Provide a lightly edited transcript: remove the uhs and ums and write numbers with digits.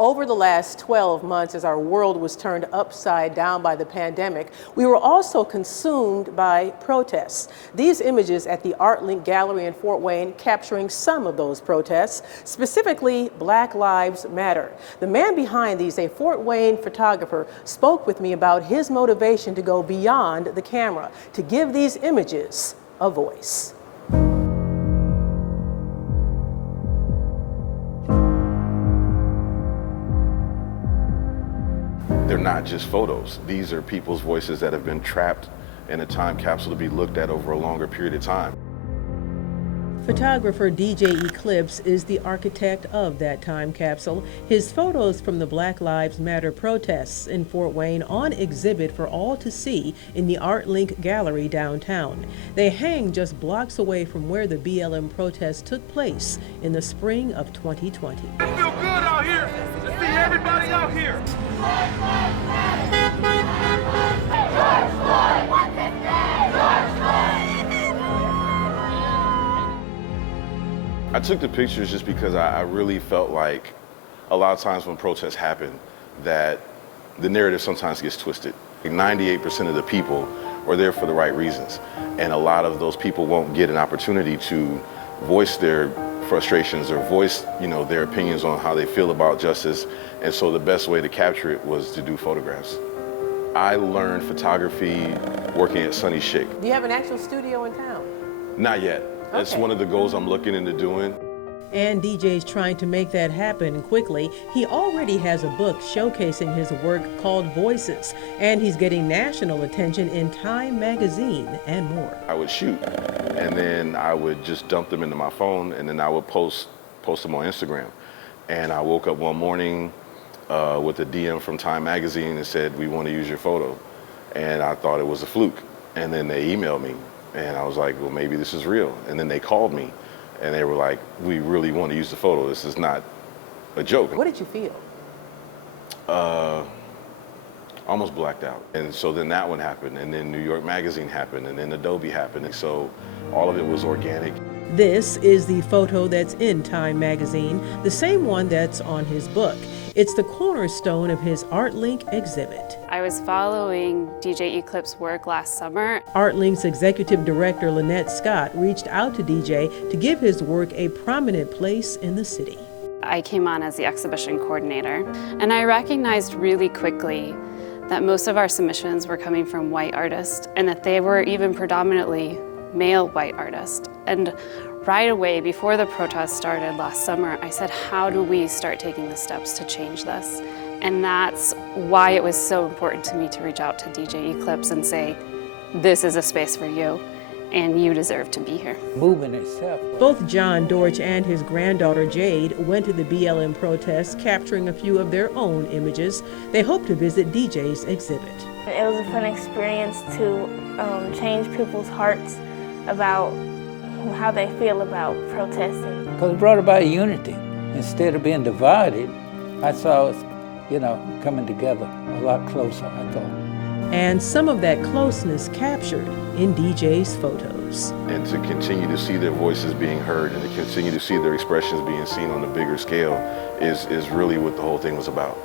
Over the last 12 months, as our world was turned upside down by the pandemic, we were also consumed by protests. These images at the Artlink Gallery in Fort Wayne capturing some of those protests, specifically Black Lives Matter. The man behind these, a Fort Wayne photographer, spoke with me about his motivation to go beyond the camera, to give these images a voice. They're not just photos. These are people's voices that have been trapped in a time capsule to be looked at over a longer period of time. Photographer DJ E-Clyps is the architect of that time capsule. His photos from the Black Lives Matter protests in Fort Wayne on exhibit for all to see in the Artlink Gallery downtown. They hang just blocks away from where the BLM protests took place in the spring of 2020. I feel good out here to see everybody out here. I took the pictures just because I really felt like a lot of times when protests happen that the narrative sometimes gets twisted. 98% of the people are there for the right reasons, and a lot of those people won't get an opportunity to voice their frustrations or voice, their opinions on how they feel about justice. And so the best way to capture it was to do photographs. I learned photography working at Sunny Chic. Do you have an actual studio in town? Not yet. Okay. It's one of the goals I'm looking into doing. And DJ's trying to make that happen quickly. He already has a book showcasing his work called Voices, and he's getting national attention in Time magazine and more. I would shoot, and then I would just dump them into my phone, and then I would post them on Instagram. And I woke up one morning with a DM from Time magazine and said, "We want to use your photo." And I thought it was a fluke. And then they emailed me, and I was like, well, maybe this is real. And then they called me, and they were like, "We really want to use the photo. This is not a joke." What did you feel? Almost blacked out. And so then that one happened, and then New York Magazine happened, and then Adobe happened. And so all of it was organic. This is the photo that's in Time magazine, the same one that's on his book. It's the cornerstone of his Artlink exhibit. I was following DJ E-Clyps' work last summer. Artlink's executive director, Lynette Scott, reached out to DJ to give his work a prominent place in the city. I came on as the exhibition coordinator, and I recognized really quickly that most of our submissions were coming from white artists, and that they were even predominantly male white artists. And right away, before the protest started last summer, I said, how do we start taking the steps to change this? And that's why it was so important to me to reach out to DJ E-Clyps and say, this is a space for you, and you deserve to be here. Movement itself. Both John Dortch and his granddaughter Jade went to the BLM protests, capturing a few of their own images. They hope to visit DJ's exhibit. It was a fun experience to change people's hearts about how they feel about protesting. Because it brought about unity. Instead of being divided, I saw us, coming together a lot closer, I thought. And some of that closeness captured in DJ's photos. And to continue to see their voices being heard and to continue to see their expressions being seen on a bigger scale is really what the whole thing was about.